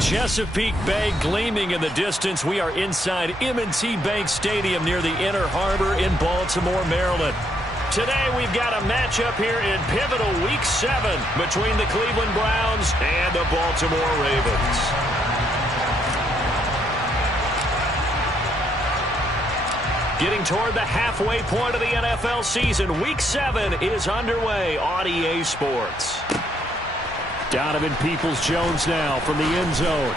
Chesapeake Bay gleaming in the distance. We are inside M&T Bank Stadium near the Inner Harbor in Baltimore, Maryland. Today we've got a matchup here in pivotal Week 7 between the Cleveland Browns and the Baltimore Ravens. Getting toward the halfway point of the NFL season, Week 7 is underway on EA Sports. Donovan Peoples-Jones now from the end zone.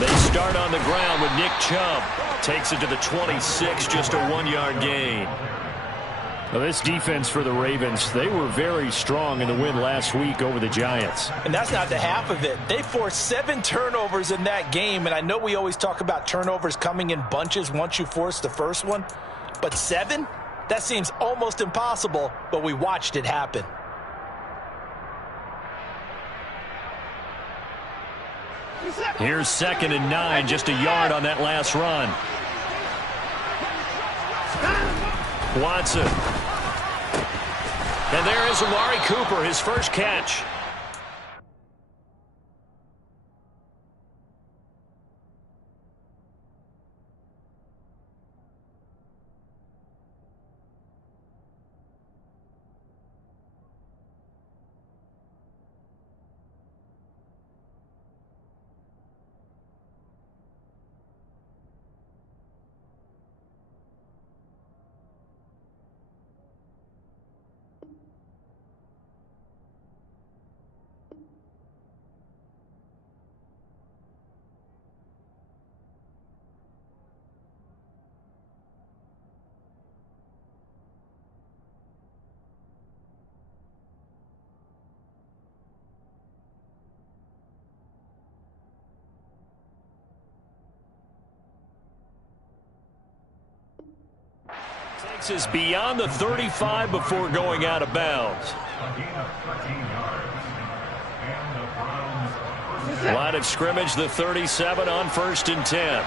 They start on the ground with Nick Chubb. Takes it to the 26, just a 1-yard gain. Well, this defense for the Ravens, they were very strong in the win last week over the Giants. And that's not the half of it. They forced 7 turnovers in that game, and I know we always talk about turnovers coming in bunches once you force the first one, but 7? That seems almost impossible, but we watched it happen. Here's 2nd and 9, just a yard on that last run. Watson. And there is Amari Cooper, his first catch. Takes us beyond the 35 before going out of bounds. Line of scrimmage, the 37 on 1st and 10.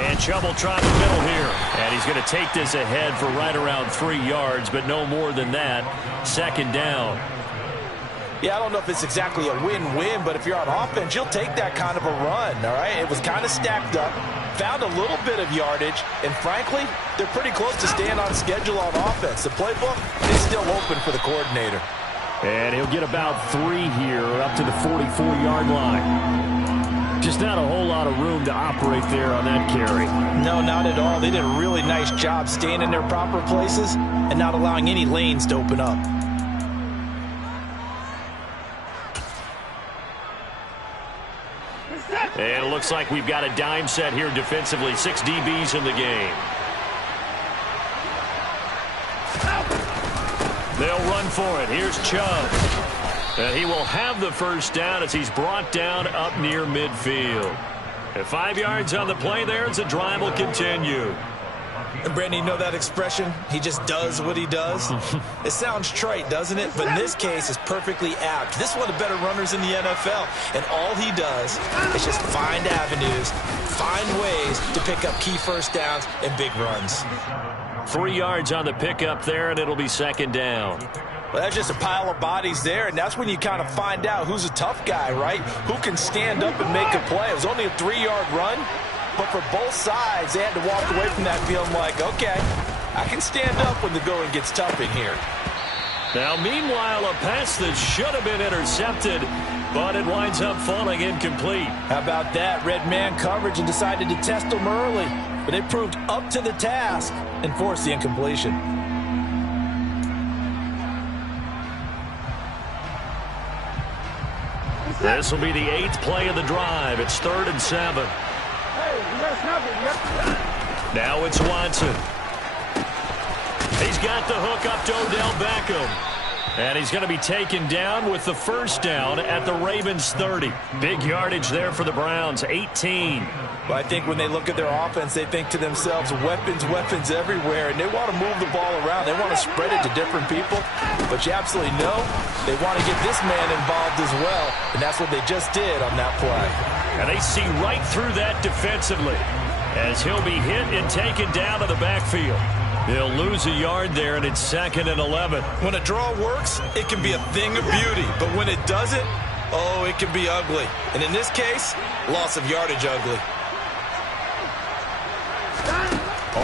And Chubb will try the middle here. And he's going to take this ahead for right around 3 yards, but no more than that. 2nd down. Yeah, I don't know if it's exactly a win-win, but if you're on offense, you'll take that kind of a run, all right? It was kind of stacked up, found a little bit of yardage, and frankly, they're pretty close to staying on schedule on offense. The playbook is still open for the coordinator. And he'll get about 3 here, up to the 44-yard line. Just not a whole lot of room to operate there on that carry. No, not at all. They did a really nice job staying in their proper places and not allowing any lanes to open up. And it looks like we've got a dime set here defensively. 6 DBs in the game. They'll run for it. Here's Chubb. And he will have the first down as he's brought down up near midfield. At 5 yards on the play there, as the drive will continue. And Brandon, you know that expression? He just does what he does. It sounds trite, doesn't it? But in this case, it's perfectly apt. This is one of the better runners in the NFL. And all he does is just find avenues, find ways to pick up key first downs and big runs. 3 yards on the pickup there, and it'll be 2nd down. Well, that's just a pile of bodies there, and that's when you kind of find out who's a tough guy, right? Who can stand up and make a play. It was only a 3-yard run. But for both sides, they had to walk away from that feeling like, okay, I can stand up when the going gets tough in here. Now, meanwhile, a pass that should have been intercepted, but it winds up falling incomplete. How about that? Red man coverage and decided to test them early. But they proved up to the task and forced the incompletion. This will be the 8th play of the drive. It's 3rd and 7. Now it's Watson. He's got the hook up to Odell Beckham. And he's going to be taken down with the first down at the Ravens' 30. Big yardage there for the Browns, 18. Well, I think when they look at their offense, they think to themselves, weapons, weapons everywhere, and they want to move the ball around. They want to spread it to different people, but you absolutely know they want to get this man involved as well, and that's what they just did on that play. And they see right through that defensively as he'll be hit and taken down to the backfield. They'll lose a yard there, and it's 2nd and 11. When a draw works, it can be a thing of beauty. But when it doesn't, oh, it can be ugly. And in this case, loss of yardage ugly.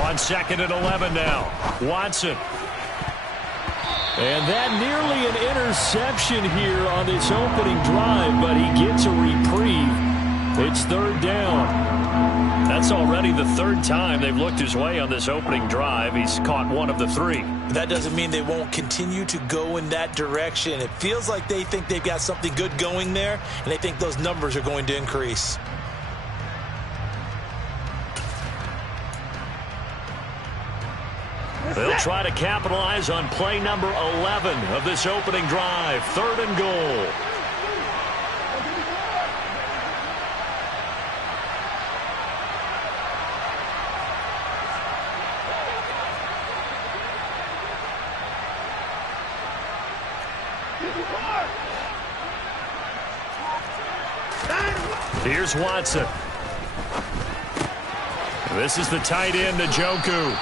On 2nd and 11 now, Watson. And that nearly an interception here on this opening drive, but he gets a reprieve. It's 3rd down. That's already the 3rd time they've looked his way on this opening drive. He's caught 1 of the 3. That doesn't mean they won't continue to go in that direction. It feels like they think they've got something good going there, and they think those numbers are going to increase. They'll try to capitalize on play number 11 of this opening drive. 3rd and goal. Here's Watson. This is the tight end, Njoku.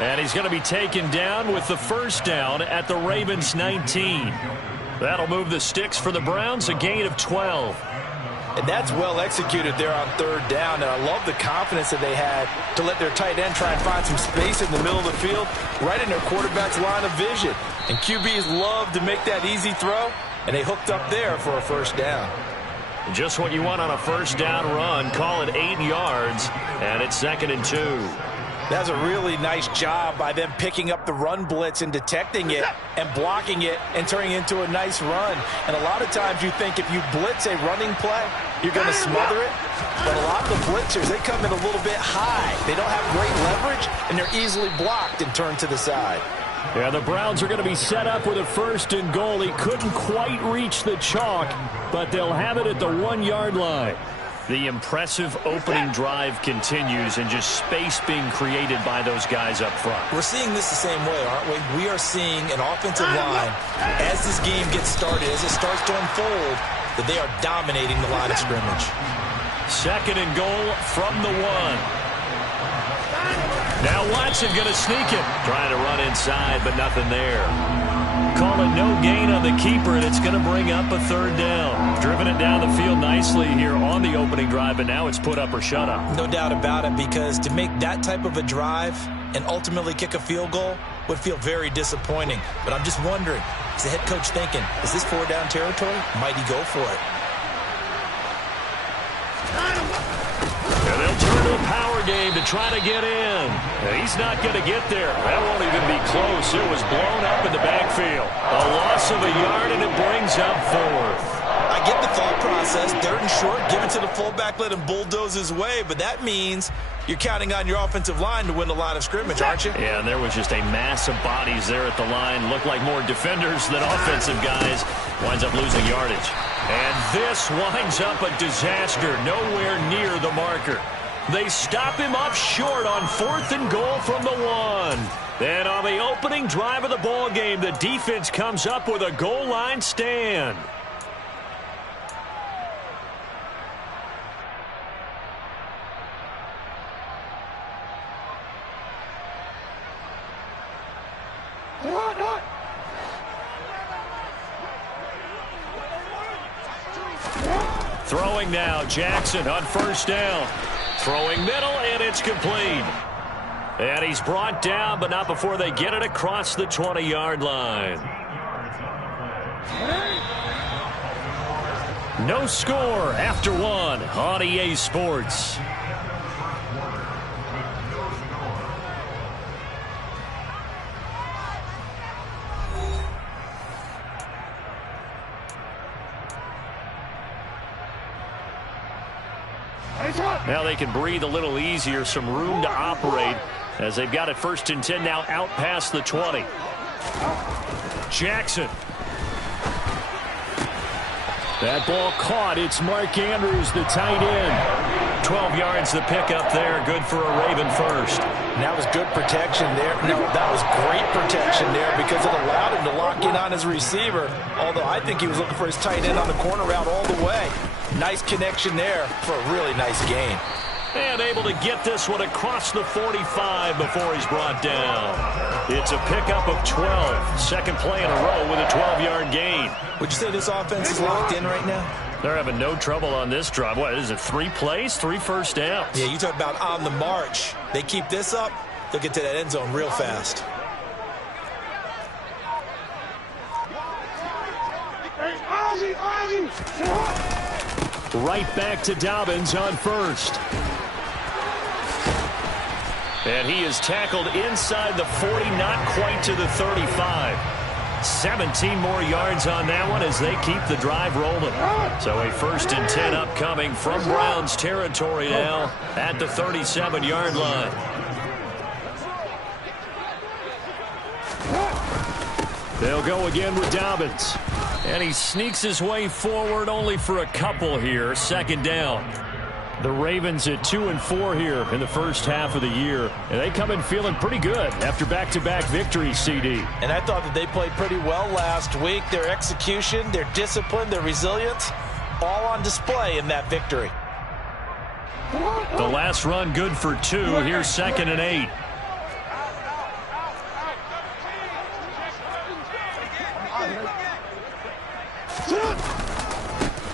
And he's going to be taken down with the first down at the Ravens' 19. That'll move the sticks for the Browns, a gain of 12. And that's well executed there on 3rd down. And I love the confidence that they had to let their tight end try and find some space in the middle of the field, right in their quarterback's line of vision. And QBs love to make that easy throw, and they hooked up there for a first down. Just what you want on a first down run. Call it 8 yards, and it's 2nd and 2. That's a really nice job by them picking up the run blitz and detecting it and blocking it and turning it into a nice run. And a lot of times you think if you blitz a running play, you're going to smother it. But a lot of the blitzers, they come in a little bit high. They don't have great leverage, and they're easily blocked and turned to the side. Yeah, the Browns are going to be set up with a 1st and goal. He couldn't quite reach the chalk, but they'll have it at the 1-yard line. The impressive opening drive continues, and just space being created by those guys up front. We're seeing this the same way, aren't we? We are seeing an offensive line, as this game gets started, as it starts to unfold, that they are dominating the line of scrimmage. 2nd and goal from the 1. Now Watson going to sneak it. Trying to run inside, but nothing there. Call it no gain on the keeper, and it's going to bring up a 3rd down. Driven it down the field nicely here on the opening drive, but now it's put up or shut up. No doubt about it, because to make that type of a drive and ultimately kick a field goal would feel very disappointing. But I'm just wondering, is the head coach thinking, is this 4-down territory? Might he go for it? And they'll turn to a power game to try to get in. And he's not going to get there. That won't even be close. It was blown up in the backfield. A loss of a yard, and it brings up 4th. I get the thought process. 3rd and short, give it to the fullback, let him bulldoze his way. But that means you're counting on your offensive line to win the line of scrimmage, aren't you? Yeah, and there was just a mass of bodies there at the line. Looked like more defenders than offensive guys. Winds up losing yardage. And this winds up a disaster. Nowhere near the marker. They stop him up short on 4th and goal from the 1. Then on the opening drive of the ball game, the defense comes up with a goal line stand. Throwing now, Jackson on 1st down. Throwing middle, and it's complete. And he's brought down, but not before they get it across the 20-yard line. No score after 1 on EA Sports. Now they can breathe a little easier, some room to operate as they've got it 1st and 10 now out past the 20. Jackson. That ball caught. It's Mark Andrews, the tight end. 12 yards the pickup there. Good for a Raven first. And that was good protection there. No, that was great protection there because it allowed him to lock in on his receiver. Although I think he was looking for his tight end on the corner route all the way. Nice connection there for a really nice gain. And able to get this one across the 45 before he's brought down. It's a pickup of 12. Second play in a row with a 12-yard gain. Would you say this offense is locked in right now? They're having no trouble on this drive. What is it, 3 plays, 3 first downs? Yeah, you talk about on the march. They keep this up, they'll get to that end zone real fast. Right back to Dobbins on first. And he is tackled inside the 40, not quite to the 35. 17 more yards on that one as they keep the drive rolling. So a 1st and 10 upcoming from Browns territory now at the 37-yard line. They'll go again with Dobbins. And he sneaks his way forward only for a couple here. 2nd down. The Ravens at 2-4 here in the first half of the year. And they come in feeling pretty good after back-to-back victories, CD. And I thought that they played pretty well last week. Their execution, their discipline, their resilience, all on display in that victory. The last run good for 2. Here's 2nd and 8.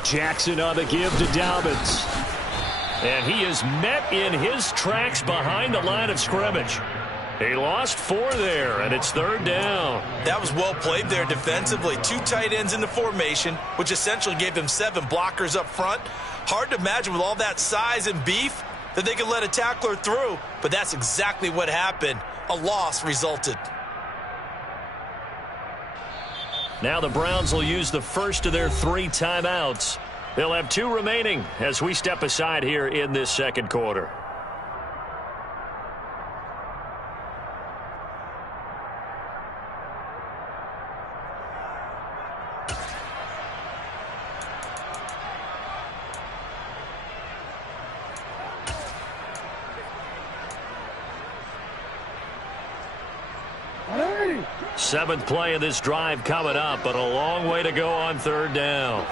Jackson on the give to Dobbins. And he is met in his tracks behind the line of scrimmage. He lost 4 there, and it's 3rd down. That was well played there defensively. 2 tight ends in the formation, which essentially gave them 7 blockers up front. Hard to imagine with all that size and beef that they could let a tackler through, but that's exactly what happened. A loss resulted. Now the Browns will use the first of their 3 timeouts. They'll have 2 remaining as we step aside here in this second quarter. Seventh play of this drive coming up, but a long way to go on 3rd down.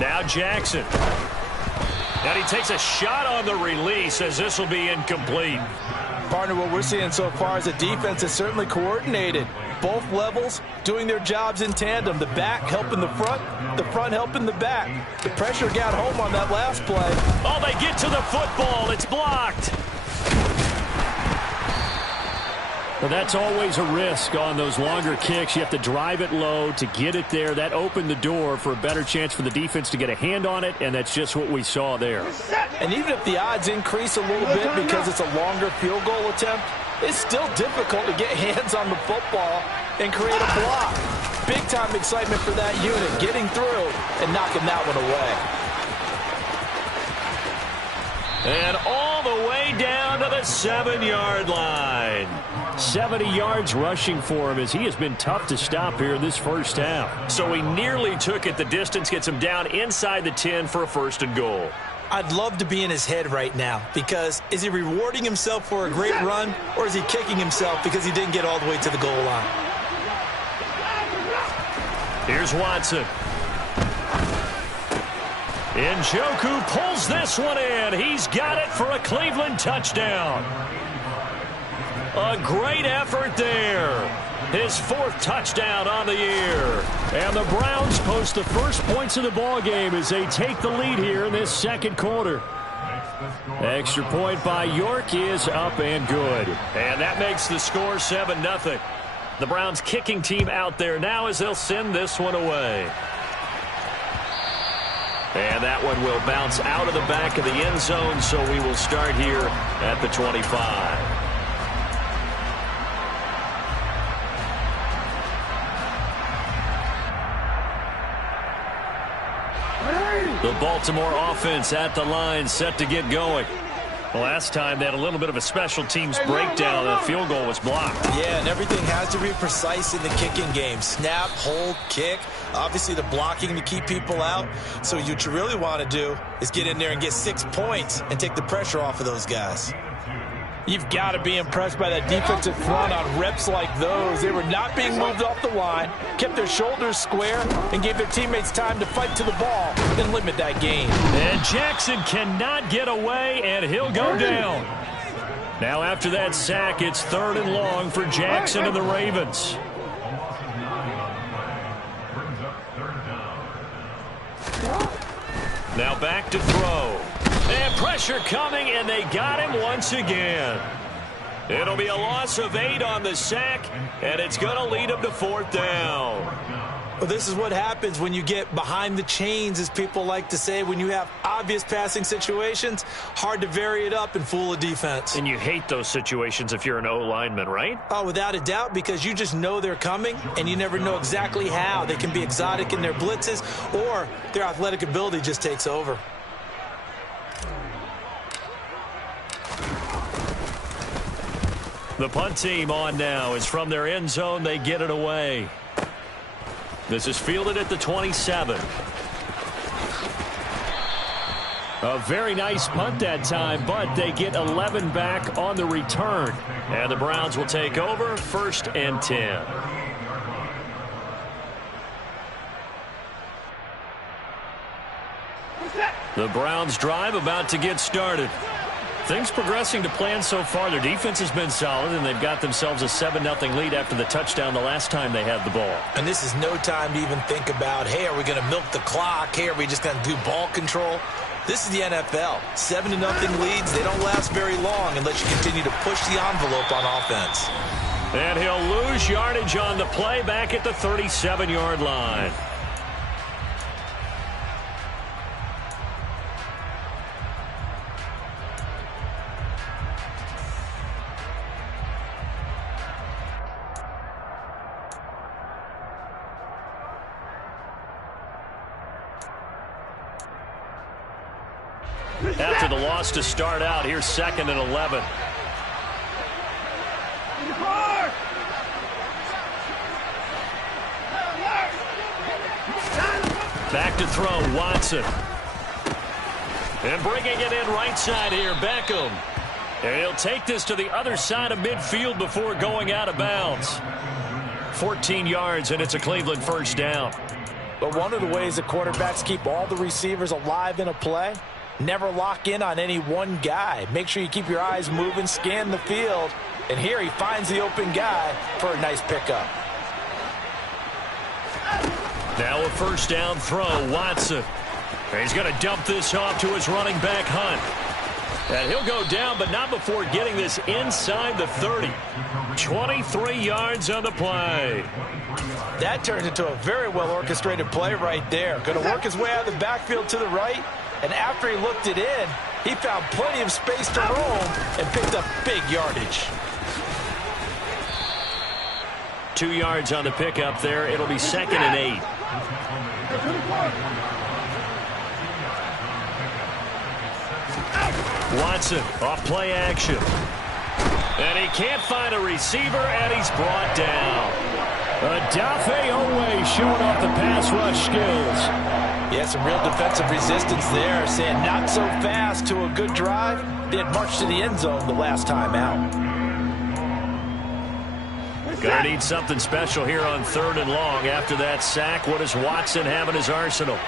Now Jackson. And he takes a shot on the release as this will be incomplete. Partner, what we're seeing so far is the defense is certainly coordinated. Both levels doing their jobs in tandem. The back helping the front helping the back. The pressure got home on that last play. Oh, they get to the football. It's blocked. Well, that's always a risk on those longer kicks. You have to drive it low to get it there. That opened the door for a better chance for the defense to get a hand on it, and that's just what we saw there. And even if the odds increase a little bit because it's a longer field goal attempt, it's still difficult to get hands on the football and create a block. Big-time excitement for that unit, getting through and knocking that one away. And all the way down to the 7-yard line. 70 yards rushing for him as he has been tough to stop here in this first half. So he nearly took it the distance, gets him down inside the 10 for a 1st and goal. I'd love to be in his head right now because is he rewarding himself for a great run or is he kicking himself because he didn't get all the way to the goal line? Here's Watson. Njoku pulls this one in. He's got it for a Cleveland touchdown. A great effort there. His 4th touchdown on the year. And the Browns post the first points of the ball game as they take the lead here in this second quarter. Extra point by York is up and good. And that makes the score 7-0. The Browns kicking team out there now as they'll send this one away. And that one will bounce out of the back of the end zone, so we will start here at the 25. The Baltimore offense at the line, set to get going. Last time they had a little bit of a special teams breakdown. The field goal was blocked. Yeah, and everything has to be precise in the kicking game. Snap, hold, kick. Obviously the blocking to keep people out. So what you really want to do is get in there and get 6 points and take the pressure off of those guys. You've got to be impressed by that defensive front on reps like those. They were not being moved off the line, kept their shoulders square, and gave their teammates time to fight to the ball and limit that gain. And Jackson cannot get away, and he'll go down. Now after that sack, it's 3rd and long for Jackson and the Ravens. Now back to throw. And pressure coming, and they got him once again. It'll be a loss of 8 on the sack, and it's going to lead him to 4th down. Well, this is what happens when you get behind the chains, as people like to say. When you have obvious passing situations, hard to vary it up and fool a defense. And you hate those situations if you're an O-lineman, right? Oh, without a doubt, because you just know they're coming, and you never know exactly how. They can be exotic in their blitzes, or their athletic ability just takes over. The punt team on now is from their end zone. They get it away. This is fielded at the 27. A very nice punt that time, but they get 11 back on the return. And the Browns will take over, 1st and 10. The Browns drive about to get started. Things progressing to plan so far. Their defense has been solid, and they've got themselves a 7-0 lead after the touchdown the last time they had the ball. And this is no time to even think about, hey, are we going to milk the clock? Hey, are we just going to do ball control? This is the NFL. 7-0 leads, they don't last very long unless you continue to push the envelope on offense. And he'll lose yardage on the play back at the 37-yard line. After the loss to start out, here's 2nd and 11. Back to throw, Watson. And bringing it in right side here, Beckham. And he'll take this to the other side of midfield before going out of bounds. 14 yards, and it's a Cleveland 1st down. But one of the ways the quarterbacks keep all the receivers alive in a play, never lock in on any one guy. Make sure you keep your eyes moving, scan the field. And here he finds the open guy for a nice pickup. Now a 1st down throw, Watson. And he's going to dump this off to his running back, Hunt. And he'll go down, but not before getting this inside the 30. 23 yards on the play. That turned into a very well-orchestrated play right there. Going to work his way out of the backfield to the right. And after he looked it in, he found plenty of space to roam and picked up big yardage. 2 yards on the pickup there. It'll be 2nd and 8. Watson off play action. And he can't find a receiver, and he's brought down. Odafe Owe showing off the pass rush skills. Yeah, some real defensive resistance there, saying not so fast to a good drive. They had marched to the end zone the last time out. Gonna need something special here on 3rd and long. After that sack, what does Watson have in his arsenal?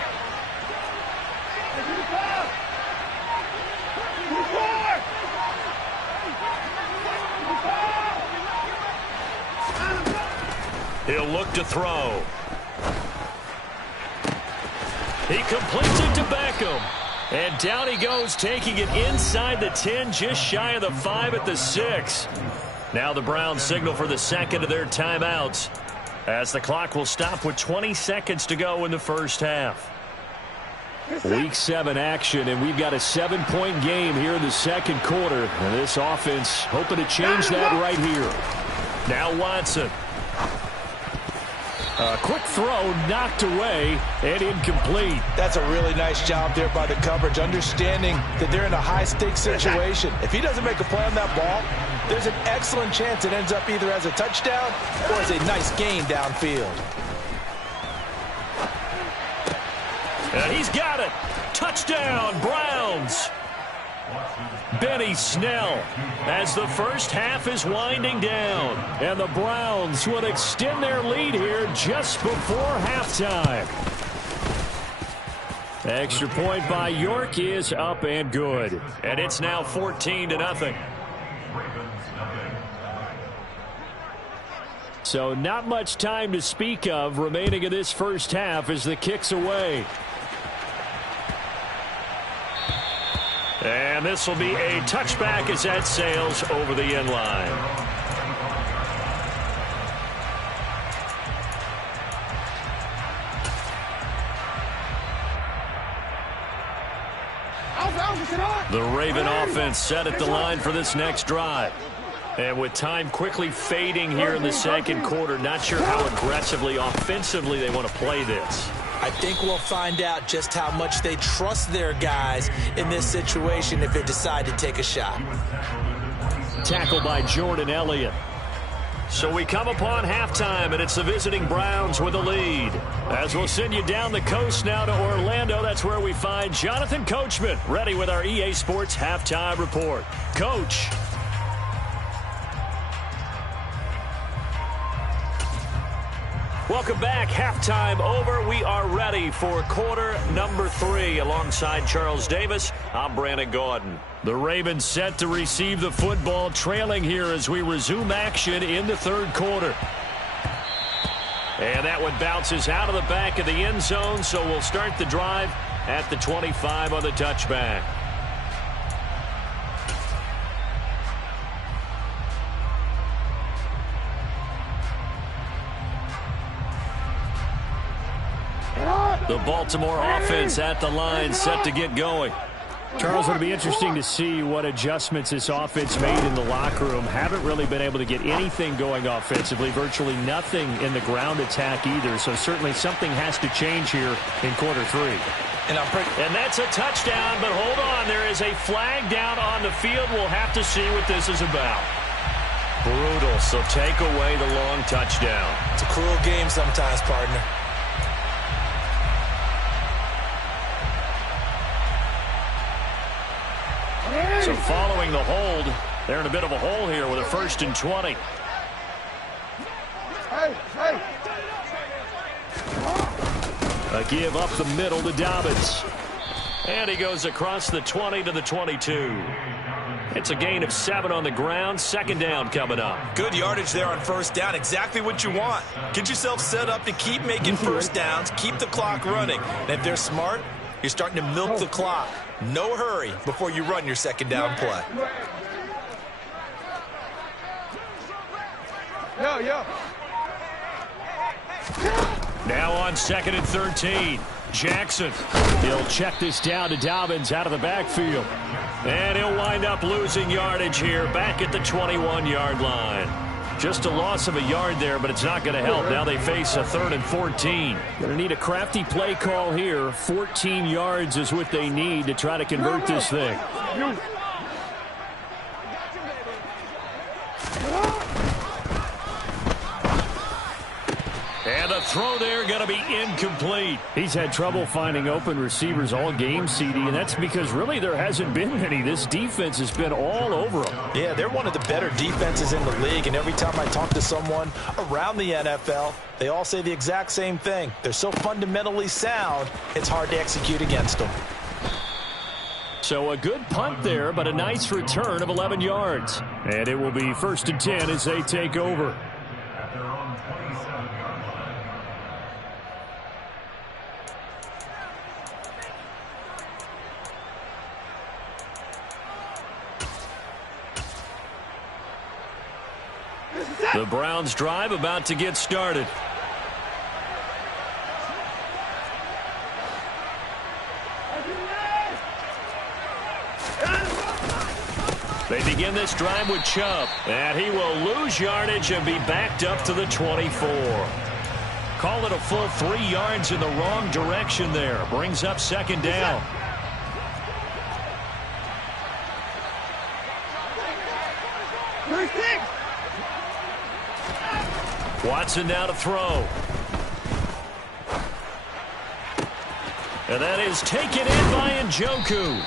He'll look to throw. He completes it to Beckham. And down he goes, taking it inside the 10, just shy of the 5 at the 6. Now the Browns signal for the 2nd of their timeouts, as the clock will stop with 20 seconds to go in the 1st half. Week 7 action, and we've got a 7-point game here in the 2nd quarter. And this offense hoping to change that right here. Now Watson. A quick throw knocked away and incomplete. That's a really nice job there by the coverage, understanding that they're in a high-stakes situation. If he doesn't make a play on that ball, there's an excellent chance it ends up either as a touchdown or as a nice gain downfield. And he's got it. Touchdown, Browns. Benny Snell as the first half is winding down. And the Browns would extend their lead here just before halftime. Extra point by York is up and good. And it's now 14-0. So not much time to speak of remaining in this first half as the kick's away. And this will be a touchback as that sails over the end line. The Raven offense set at the line for this next drive. And with time quickly fading here in the second quarter, not sure how aggressively, offensively they want to play this. I think we'll find out just how much they trust their guys in this situation if they decide to take a shot. Tackled by Jordan Elliott. So we come upon halftime, and it's the visiting Browns with the lead. As we'll send you down the coast now to Orlando, that's where we find Jonathan Coachman, ready with our EA Sports Halftime Report. Coach. Welcome back. Halftime over. We are ready for quarter number 3. Alongside Charles Davis, I'm Brandon Gaudin. The Ravens set to receive the football, trailing here as we resume action in the third quarter. And that one bounces out of the back of the end zone, so we'll start the drive at the 25 on the touchback. The Baltimore offense at the line, set to get going. Charles, it'll be interesting to see what adjustments this offense made in the locker room. Haven't really been able to get anything going offensively, virtually nothing in the ground attack either. So certainly something has to change here in quarter 3. And that's a touchdown, but hold on. There is a flag down on the field. We'll have to see what this is about. Brutal, so take away the long touchdown. It's a cruel game sometimes, partner. So following the hold, they're in a bit of a hole here with a 1st and 20. A give up the middle to Dobbins. And he goes across the 20 to the 22. It's a gain of 7 on the ground. 2nd down coming up. Good yardage there on 1st down. Exactly what you want. Get yourself set up to keep making 1st downs. Keep the clock running. And if they're smart, you're starting to milk the clock. No hurry before you run your 2nd down play. Now on 2nd and 13. Jackson. He'll check this down to Dobbins out of the backfield. And he'll wind up losing yardage here back at the 21-yard line. Just a loss of a yard there, but it's not going to help. Now they face a 3rd and 14. Going to need a crafty play call here. 14 yards is what they need to try to convert this thing. And the throw there going to be incomplete. He's had trouble finding open receivers all game, CD, and that's because really there hasn't been any. This defense has been all over them. Yeah, they're one of the better defenses in the league, and every time I talk to someone around the NFL, they all say the exact same thing. They're so fundamentally sound, it's hard to execute against them. So a good punt there, but a nice return of 11 yards. And it will be 1st and 10 as they take over. The Browns drive about to get started. They begin this drive with Chubb, and he will lose yardage and be backed up to the 24. Call it a full 3 yards in the wrong direction there. Brings up second down. Watson now to throw. And that is taken in by Njoku.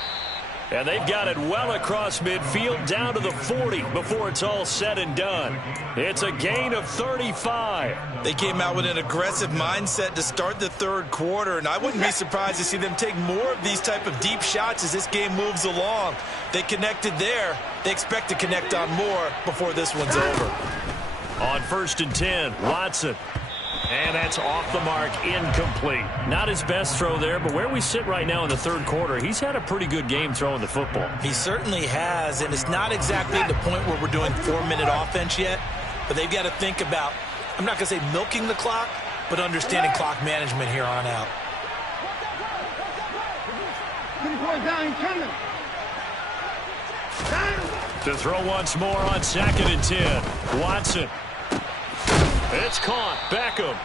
And they've got it well across midfield down to the 40 before it's all said and done. It's a gain of 35. They came out with an aggressive mindset to start the third quarter, and I wouldn't be surprised to see them take more of these type of deep shots as this game moves along. They connected there. They expect to connect on more before this one's over. On 1st and 10, Watson. And that's off the mark, incomplete. Not his best throw there, but where we sit right now in the third quarter, he's had a pretty good game throwing the football. He certainly has, and it's not exactly the point where we're doing 4-minute offense yet, but they've got to think about, I'm not going to say milking the clock, but understanding clock management here on out. To throw once more on 2nd and 10, Watson. It's caught. Beckham.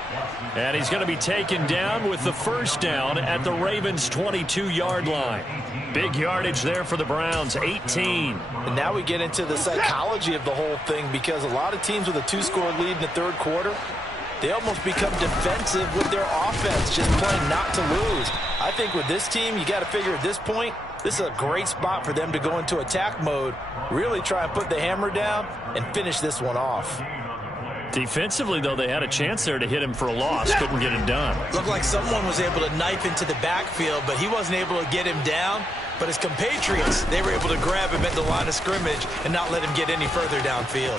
And he's going to be taken down with the first down at the Ravens' 22-yard line. Big yardage there for the Browns, 18. And now we get into the psychology of the whole thing, because a lot of teams with a 2-score lead in the third quarter, they almost become defensive with their offense, just playing not to lose. I think with this team, you got to figure at this point, this is a great spot for them to go into attack mode, really try and put the hammer down and finish this one off. Defensively, though, they had a chance there to hit him for a loss. Couldn't get it done. Looked like someone was able to knife into the backfield, but he wasn't able to get him down. But his compatriots, they were able to grab him at the line of scrimmage and not let him get any further downfield.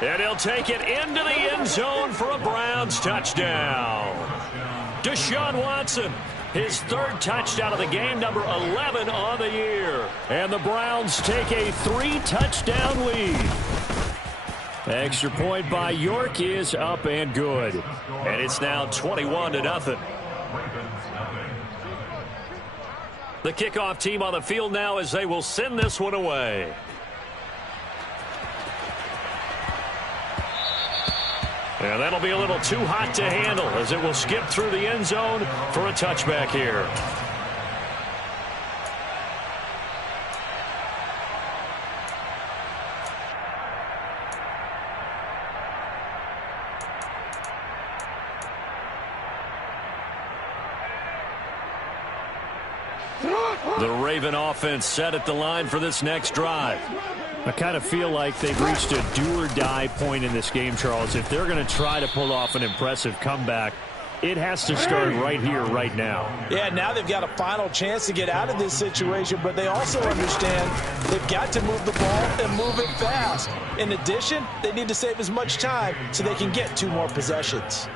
And he'll take it into the end zone for a Browns touchdown. Deshaun Watson, his 3rd touchdown of the game, number 11 on the year. And the Browns take a 3-touchdown lead. Extra point by York is up and good. And it's now 21-0. The kickoff team on the field now as they will send this one away. And that'll be a little too hot to handle as it will skip through the end zone for a touchback here. The Raven offense set at the line for this next drive. I kind of feel like they've reached a do-or-die point in this game, Charles. If they're going to try to pull off an impressive comeback, it has to start right here, right now. Yeah, now they've got a final chance to get out of this situation, but they also understand they've got to move the ball and move it fast. In addition, they need to save as much time so they can get 2 more possessions.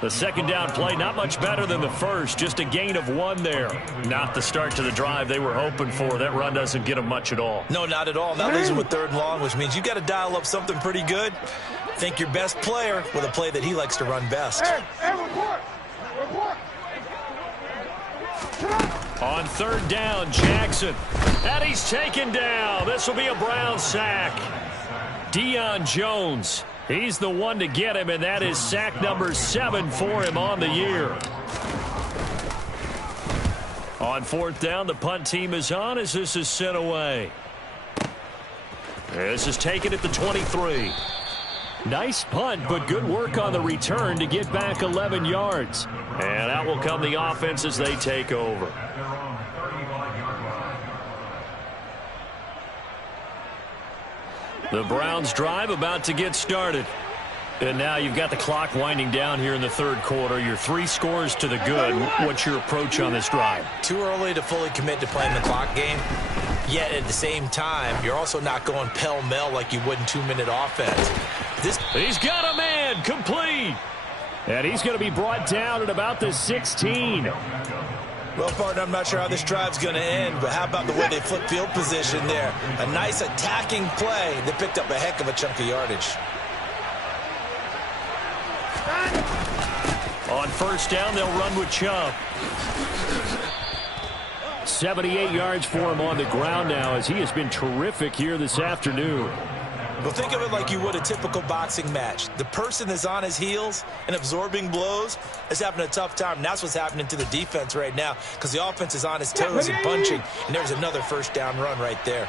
The second down play, not much better than the first. Just a gain of 1 there. Not the start to the drive they were hoping for. That run doesn't get them much at all. No, not at all. Not losing with 3rd and long, which means you got to dial up something pretty good. Think your best player with a play that he likes to run best. On 3rd down, Jackson. And he's taken down. This will be a Brown sack. Deion Jones. He's the one to get him, and that is sack number 7 for him on the year. On 4th down, the punt team is on as this is sent away. This is taken at the 23. Nice punt, but good work on the return to get back 11 yards. And out will come the offense as they take over. The Browns drive about to get started. And now you've got the clock winding down here in the third quarter. You're 3 scores to the good. What's your approach on this drive? Too early to fully commit to playing the clock game. Yet at the same time, you're also not going pell-mell like you would in 2-minute offense. He's got a man, complete. And he's going to be brought down at about the 16. Well, partner, I'm not sure how this drive's going to end, but how about the way they flip field position there? A nice attacking play that picked up a heck of a chunk of yardage. On 1st down, they'll run with Chubb. 78 yards for him on the ground now as he has been terrific here this afternoon. Well, think of it like you would a typical boxing match. The person that's on his heels and absorbing blows is having a tough time. And that's what's happening to the defense right now because the offense is on his toes and punching. And there's another first down run right there.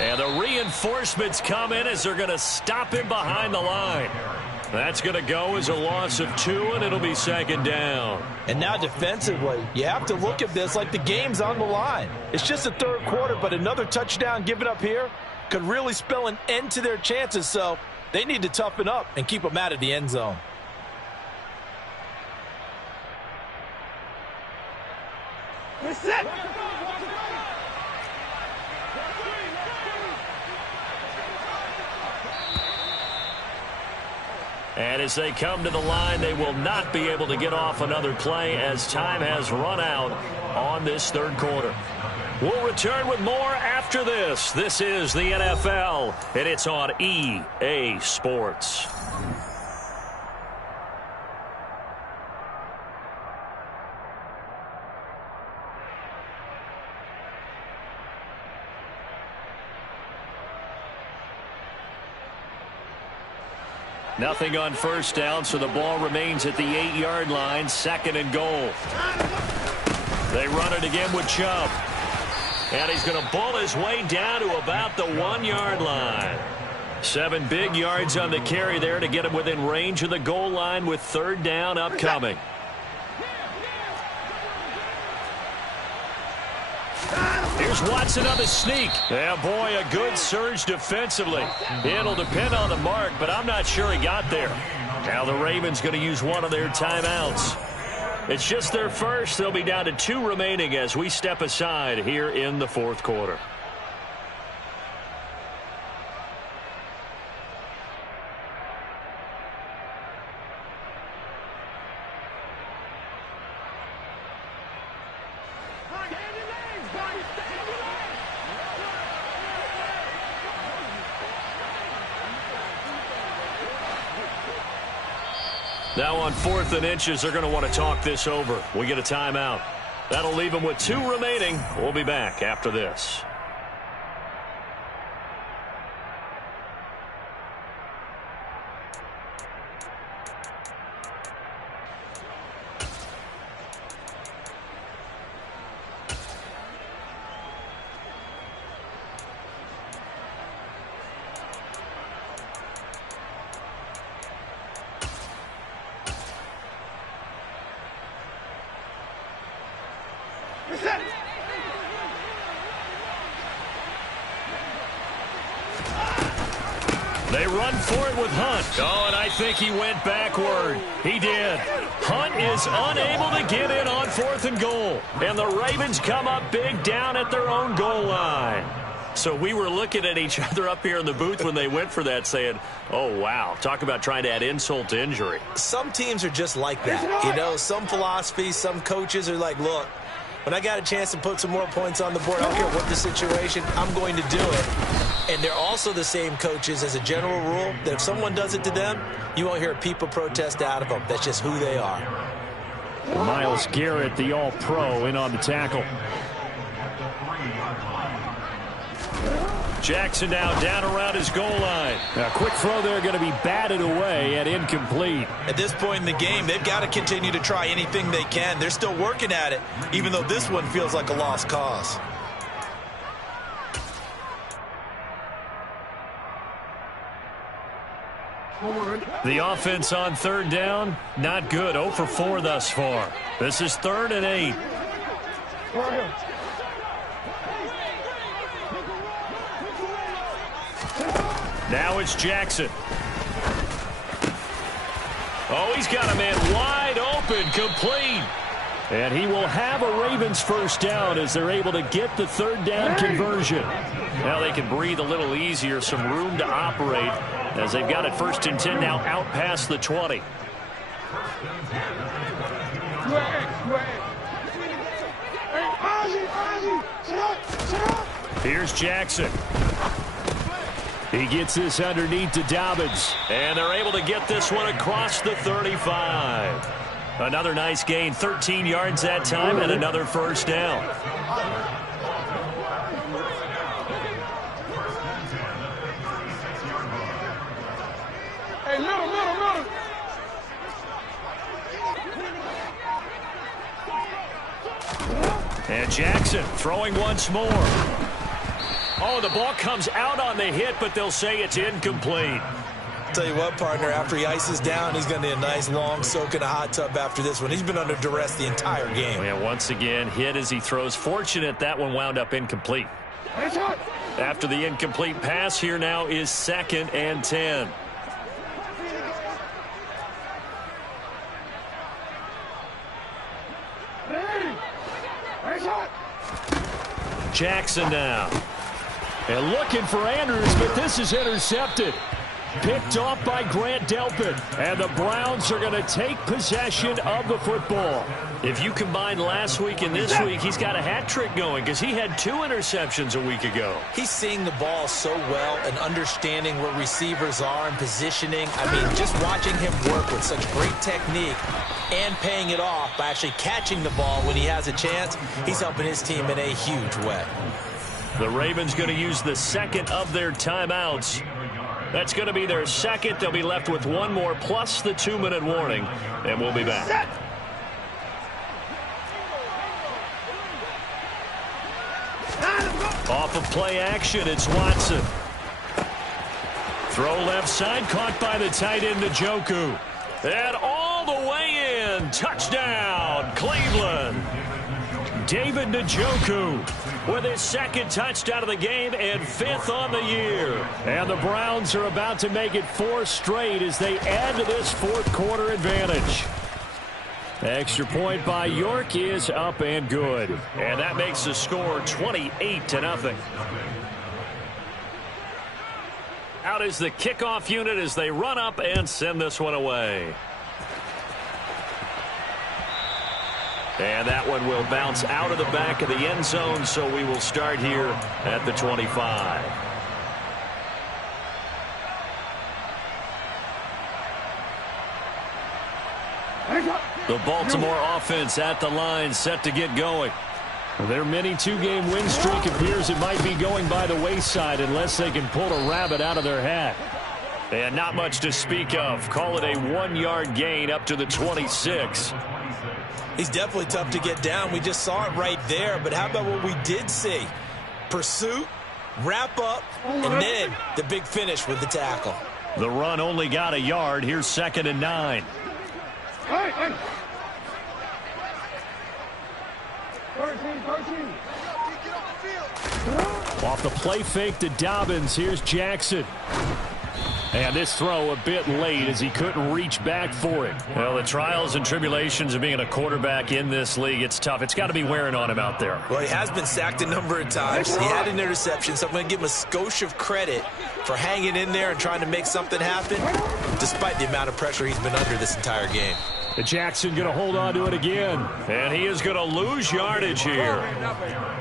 And the reinforcements come in as they're going to stop him behind the line. That's going to go as a loss of 2, and it'll be second down. And now defensively, you have to look at this like the game's on the line. It's just the third quarter, but another touchdown given up here could really spell an end to their chances, so they need to toughen up and keep them out of the end zone. And as they come to the line, they will not be able to get off another play as time has run out on this third quarter. We'll return with more after this. This is the NFL, and it's on EA Sports. Nothing on first down, so the ball remains at the 8-yard line, second and goal. They run it again with Chubb. And he's going to bull his way down to about the 1-yard line. 7 big yards on the carry there to get him within range of the goal line with third down upcoming. Here's Watson on the sneak. Yeah, boy, a good surge defensively. It'll depend on the mark, but I'm not sure he got there. Now the Ravens going to use one of their timeouts. It's just their first. They'll be down to 2 remaining as we step aside here in the fourth quarter. Now on 4th and inches, they're going to want to talk this over. We get a timeout. That'll leave them with 2 remaining. We'll be back after this. They run for it with Hunt. Oh, and I think he went backward. He did. Hunt is unable to get in on 4th and goal. And the Ravens come up big down at their own goal line. So we were looking at each other up here in the booth when they went for that saying, oh, wow, talk about trying to add insult to injury. Some teams are just like that. You know, some philosophies, some coaches are like, look, when I got a chance to put some more points on the board, I don't care what the situation, I'm going to do it. And they're also the same coaches as a general rule that if someone does it to them, you won't hear a people protest out of them. That's just who they are. Myles Garrett, the all-pro, in on the tackle. Jackson now down around his goal line. A quick throw there going to be batted away and incomplete. At this point in the game, they've got to continue to try anything they can. They're still working at it, even though this one feels like a lost cause. The offense on 3rd down, not good. 0 for 4 thus far. This is 3rd and 8. Now it's Jackson. Oh, he's got a man wide open, complete. And he will have a Ravens first down as they're able to get the 3rd down conversion. Now they can breathe a little easier, some room to operate as they've got it 1st and 10 now out past the 20. Here's Jackson. He gets this underneath to Dobbins. And they're able to get this one across the 35. Another nice gain, 13 yards that time, and another first down. Hey, middle. And Jackson throwing once more. Oh, the ball comes out on the hit, but they'll say it's incomplete. Tell you what, partner, after he ices down, he's going to need a nice long soak in a hot tub after this one. He's been under duress the entire game. Yeah, once again, hit as he throws. Fortunate that one wound up incomplete. After the incomplete pass, here now is 2nd and 10. Jackson now. And looking for Andrews, but this is intercepted. Picked off by Grant Delpit. And the Browns are going to take possession of the football. If you combine last week and this week, he's got a hat trick going because he had 2 interceptions a week ago. He's seeing the ball so well and understanding where receivers are and positioning. I mean, just watching him work with such great technique and paying it off by actually catching the ball when he has a chance, he's helping his team in a huge way. The Ravens going to use the 2nd of their timeouts. That's going to be their 2nd. They'll be left with 1 more plus the 2-minute warning, and we'll be back. Off of play action, it's Watson. Throw left side, caught by the tight end, Njoku. And all the way in. Touchdown, Cleveland. David Njoku with his 2nd touchdown of the game and 5th on the year. And the Browns are about to make it 4 straight as they add to this 4th quarter advantage. Extra point by York is up and good. And that makes the score 28-0. Out is the kickoff unit as they run up and send this one away. And that one will bounce out of the back of the end zone, so we will start here at the 25. The Baltimore offense at the line, set to get going. Their mini 2-game win streak appears it might be going by the wayside unless they can pull a rabbit out of their hat. And not much to speak of. Call it a 1-yard gain up to the 26. He's definitely tough to get down. We just saw it right there. But how about what we did see? Pursuit, wrap up, and then the big finish with the tackle. The run only got a yard. Here's 2nd and 9. Off the play fake to Dobbins. Here's Jackson. And this throw a bit late as he couldn't reach back for it. Well, the trials and tribulations of being a quarterback in this league, it's tough. It's got to be wearing on him out there. Well, he has been sacked a number of times. He had an interception, so I'm going to give him a skosh of credit for hanging in there and trying to make something happen, despite the amount of pressure he's been under this entire game. Jackson going to hold on to it again. And he is going to lose yardage here.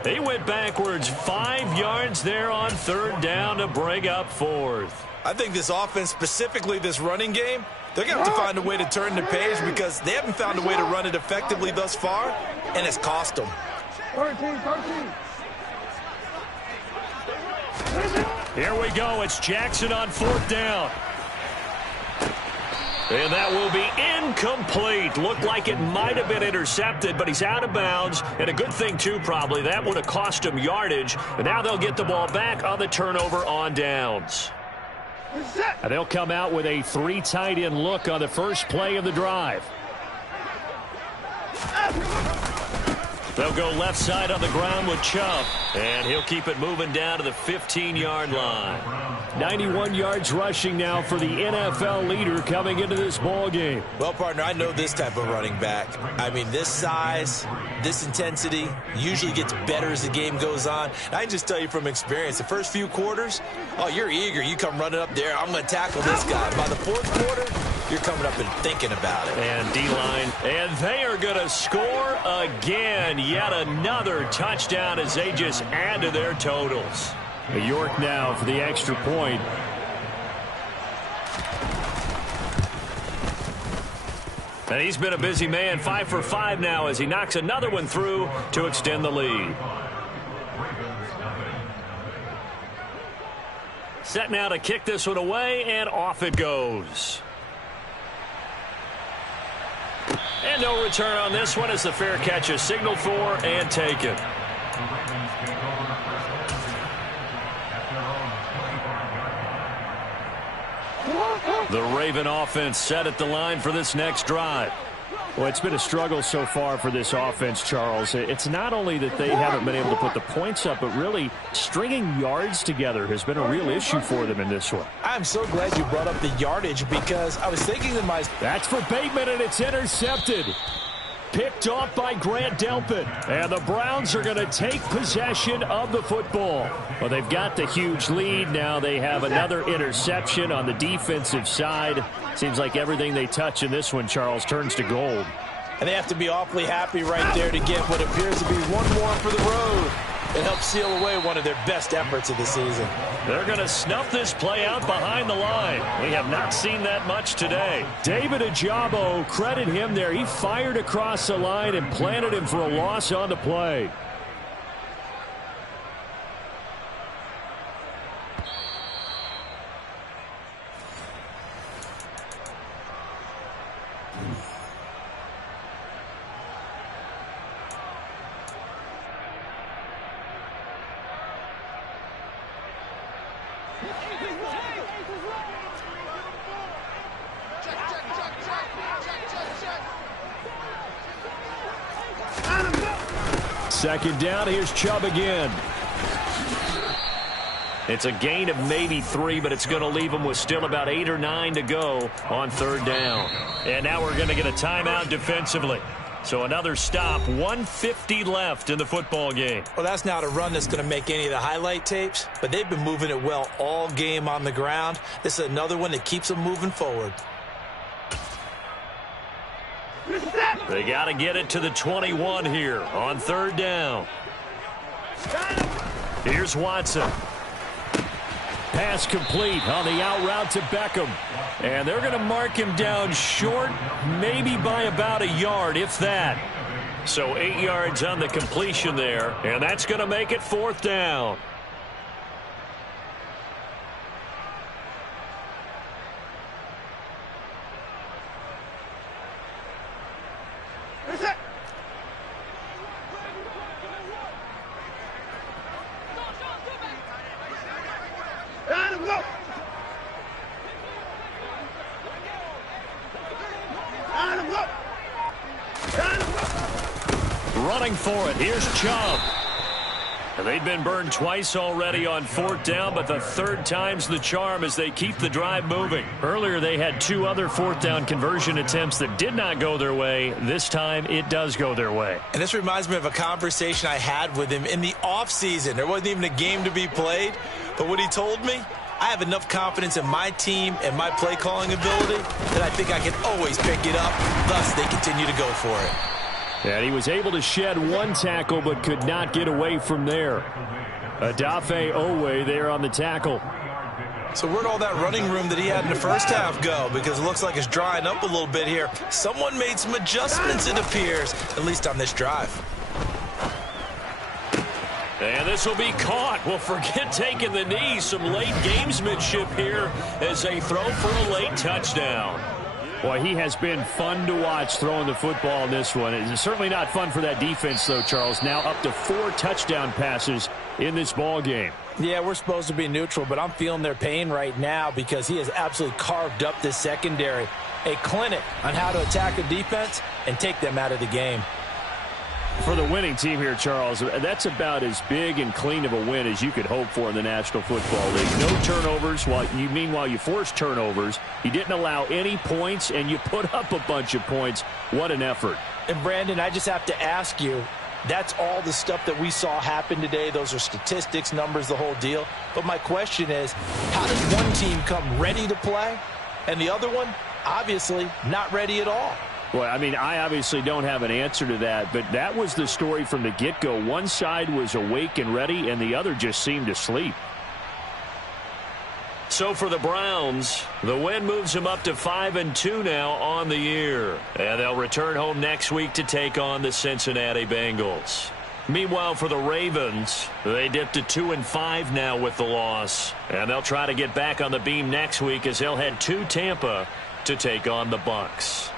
They went backwards 5 yards there on 3rd down to bring up 4th. I think this offense, specifically this running game, they're going to have to find a way to turn the page because they haven't found a way to run it effectively thus far, and it's cost them. 13. Here we go. It's Jackson on 4th down. And that will be incomplete. Looked like it might have been intercepted, but he's out of bounds. And a good thing, too, probably. That would have cost him yardage. And now they'll get the ball back on the turnover on downs. And they'll come out with a 3 tight end look on the first play of the drive. They'll go left side on the ground with Chubb. And he'll keep it moving down to the 15-yard line. 91 yards rushing now for the NFL leader coming into this ball game. Well, partner, I know this type of running back. I mean, this size, this intensity usually gets better as the game goes on. And I can just tell you from experience, the first few quarters, oh, you're eager. You come running up there, I'm going to tackle this guy. By the 4th quarter, you're coming up and thinking about it. And D-line, and they are going to score again. Yet another touchdown as they just add to their totals. York now for the extra point. And he's been a busy man, 5 for 5 now as he knocks another one through to extend the lead. Set now to kick this one away, and off it goes. And no return on this one as the fair catch is signaled for and taken. The Raven offense set at the line for this next drive. Well, it's been a struggle so far for this offense, Charles. It's not only that they haven't been able to put the points up, but really stringing yards together has been a real issue for them in this one. I'm so glad you brought up the yardage because I was thinking to myself. That's for Bateman, and it's intercepted. Picked off by Grant Delpit. And the Browns are going to take possession of the football. Well, they've got the huge lead. Now they have another interception on the defensive side. Seems like everything they touch in this one, Charles, turns to gold. And they have to be awfully happy right there to get what appears to be one more for the road. It helps seal away one of their best efforts of the season. They're going to snuff this play out behind the line. We have not seen that much today. David Ajabo, credit him there. He fired across the line and planted him for a loss on the play. Second down, here's Chubb again. It's a gain of maybe 3, but it's going to leave them with still about 8 or 9 to go on third down. And now we're going to get a timeout defensively. So another stop, 1:50 left in the football game. Well, that's not a run that's going to make any of the highlight tapes, but they've been moving it well all game on the ground. This is another one that keeps them moving forward. They got to get it to the 21 here on third down. Here's Watson. Pass complete on the out route to Beckham. And they're going to mark him down short, maybe by about a yard, if that. So 8 yards on the completion there, and that's going to make it fourth down. Running for it. Here's Chubb. And they've been burned twice already on fourth down, but the third time's the charm as they keep the drive moving. Earlier, they had 2 other fourth down conversion attempts that did not go their way. This time, it does go their way. And this reminds me of a conversation I had with him in the offseason. There wasn't even a game to be played, but what he told me, I have enough confidence in my team and my play calling ability that I think I can always pick it up. Thus, they continue to go for it. And he was able to shed 1 tackle but could not get away from there. Adafe Owe there on the tackle. So where'd all that running room that he had in the first half go? Because it looks like it's drying up a little bit here. Someone made some adjustments, it appears, at least on this drive. And this will be caught. Well, forget taking the knee. Some late gamesmanship here as they throw for a late touchdown. Boy, he has been fun to watch throwing the football in this one. It's certainly not fun for that defense, though, Charles. Now up to 4 touchdown passes in this ball game. Yeah, we're supposed to be neutral, but I'm feeling their pain right now because he has absolutely carved up this secondary. A clinic on how to attack a defense and take them out of the game. For the winning team here, Charles, that's about as big and clean of a win as you could hope for in the National Football League. No turnovers. Meanwhile, you forced turnovers. You didn't allow any points, and you put up a bunch of points. What an effort. And, Brandon, I just have to ask you, that's all the stuff that we saw happen today. Those are statistics, numbers, the whole deal. But my question is, how does one team come ready to play, and the other one, obviously, not ready at all? Well, I mean, I obviously don't have an answer to that, but that was the story from the get-go. One side was awake and ready, and the other just seemed to sleep. So for the Browns, the win moves them up to 5-2 now on the year. And they'll return home next week to take on the Cincinnati Bengals. Meanwhile, for the Ravens, they dipped to 2-5 now with the loss. And they'll try to get back on the beam next week as they'll head to Tampa to take on the Bucs.